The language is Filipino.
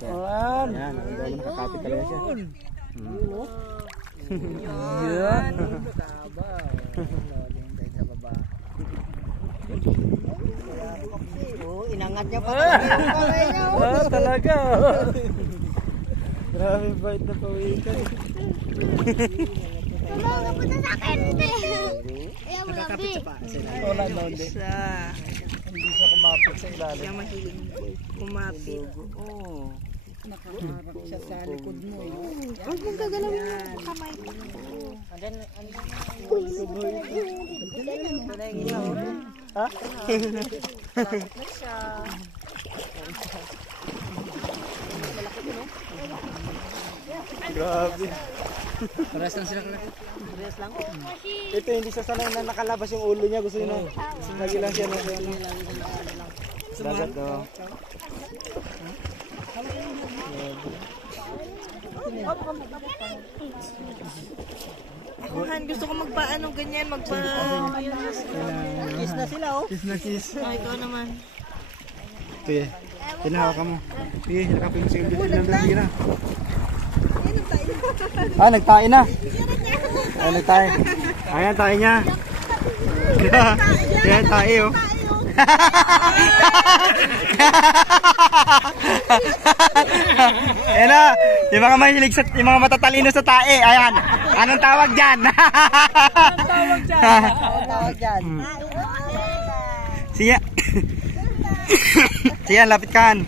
Ayan. Ayan, nakakapit talaga siya. Yan. Inangat niya pa talaga. Talaga. Grabe bait na pawikan. Tulungan mo na sa akin. Ayan mo lang, B. Wala na hindi. Hindi siya kumapit sa ilalim. Kaya mahilig kumapit. Oo. Nakaharap siya sa likod mo. Huwag mong gagalaw yung kamay. Ha? Grabe. Pares lang sila. Dress lang. Ito hindi siya sanay na nakalabas yung ulo niya. Gusto niya lagi lang siya na dagat daw. Han, gusto ko magpaano ganyan, kiss na sila oh. Kiss na kiss. Ay, ikaw naman. Sige. Pinahawa ka mo. Sige, nakapin mo si Ilbit. Ilang dami na. Nagtae na. Ay, nagtae. Ayan, tae niya. Ayan, tae oh. Ayan na. Yung mga mahilig sa, yung mga matatalino sa tae. Ayan. Anong tawag dyan? Anong tawag dyan? Sige. Sige, lapit kan.